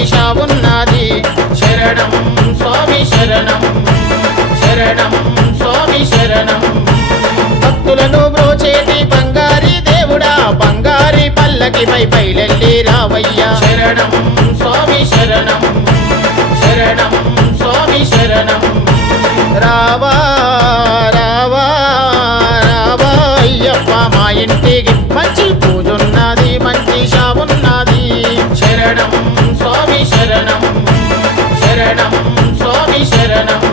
మంచి షావున్నది శరణం స్వామి శరణం శరణం స్వామి శరణం భక్తులను బ్రోచేటి బంగారి దేవుడా బంగారి పల్లకిపై బయలెల్లి రావయ్యా శరణం స్వామి శరణం శరణం స్వామి శరణం రావా రావా రావా అయ్యప్ప మా ఇంటికి మంచి పూజున్నది మంచి షావున్నది శరణం స్వామి శరణం శరణం స్వామి శరణం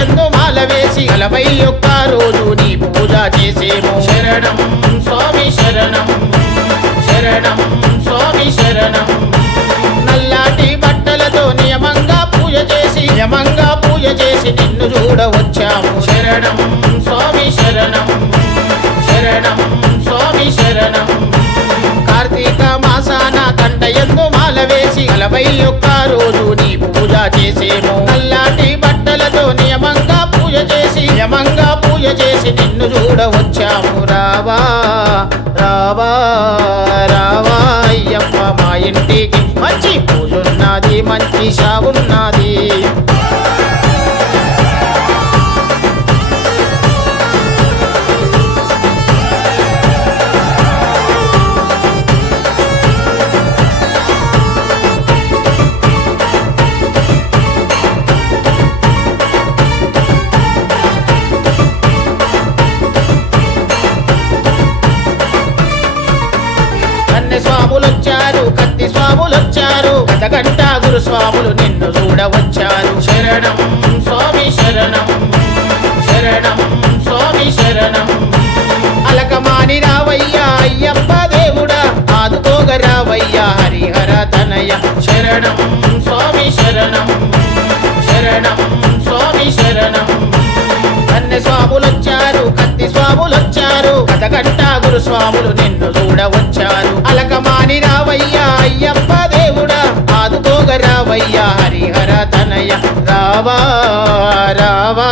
ఎందు మాల వేసి 41 రోజు నీ పూజ చేసేము శరణం స్వామి శరణం శరణం స్వామి శరణం నల్లాటి బట్టలతో నియమంగా పూజ చేసి నిన్ను చూడవచ్చాము శరణం స్వామి శరణం శరణం స్వామి శరణం కార్తీక మాసాన కంట ఎందు మాల వేసి 41 రోజు నీ పూజ చేసేము నల్లాటి బట్టలతో నియమంగా పూజ చేసి నిన్ను చూడవచ్చాము రావా రావా రావా అయ్యప్ప మా ఇంటికి మంచి పూజున్నది మంచి షావున్నది స్వాములొచ్చారు కత్తి స్వాములొచ్చారు గతగంట గురు స్వాములు నిన్ను చూడవచ్చారు శరణం స్వామి శరణం శరణం స్వామి శరణం అలకమాని రావయ్యా అయ్యప్ప దేవుడా ఆదుకోగ రావయ్యా హరిహర తనయ శరణం స్వామి శరణం శరణం స్వామి శరణం అన్ని స్వాములొచ్చారు కత్తి స్వాములొచ్చారు గతగంట గురు స్వాములు నిన్ను చూడవచ్చారు అలకమాని రావయ్యా అయ్యప్ప దేవుడా ఆదుకోగ రావయ్యా హరిహర తనయ రావా రావా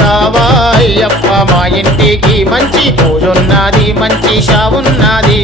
రావా అయ్యప్ప మా ఇంటికి మంచి పూజున్నది మంచి షావున్నది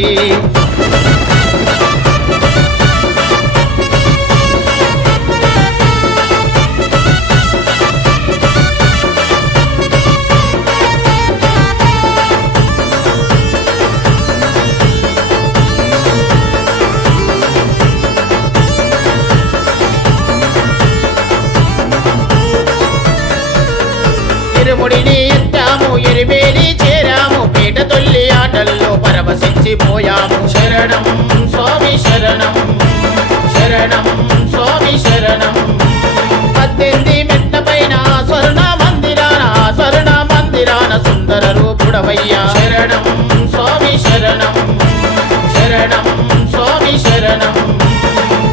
ఇరుముడిని ఎత్తాము ఎరిమేలి చేరాము పీట తొల్లి ఆటల్లో పరవశించిపోయాము శరణం స్వామి శరణం శరణం స్వామి శరణం 18 మెట్ల పైన స్వర్ణ మందిరాన సుందర రూపుడవయ్యా శరణం స్వామి శరణం శరణం స్వామి శరణం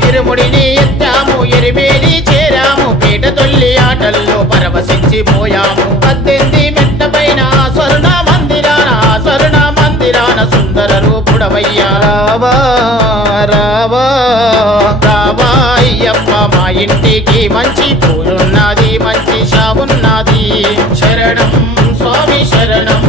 ఇరుముడిని ఎత్తాము ఎరిమేలి చేరాము పీట తొల్లి ఆటల్లో పరవశించిపోయాము 18 మెట్ల పైన స్వర్ణ మందిరాన సుందర రూపుడవయ్యా రావా రావా రావా అయ్యప్ప మా ఇంటికి మంచి పూజున్నది మంచి షావున్నది శరణం స్వామి శరణం